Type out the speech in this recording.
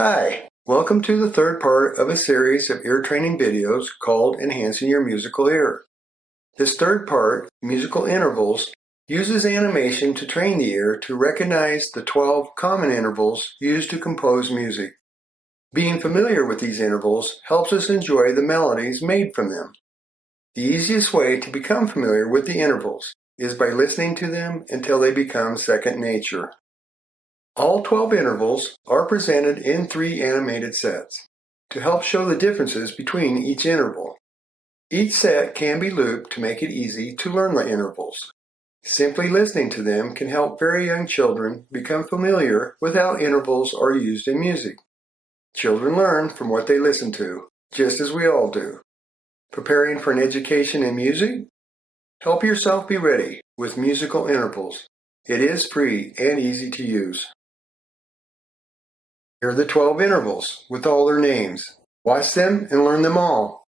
Hi, welcome to the third part of a series of ear training videos called Enhancing Your Musical Ear. This third part, Musical Intervals, uses animation to train the ear to recognize the 12 common intervals used to compose music. Being familiar with these intervals helps us enjoy the melodies made from them. The easiest way to become familiar with the intervals is by listening to them until they become second nature. All 12 intervals are presented in 3 animated sets to help show the differences between each interval. Each set can be looped to make it easy to learn the intervals. Simply listening to them can help very young children become familiar with how intervals are used in music. Children learn from what they listen to, just as we all do. Preparing for an education in music? Help yourself be ready with musical intervals. It is free and easy to use. Here are the 12 intervals with all their names. Watch them and learn them all.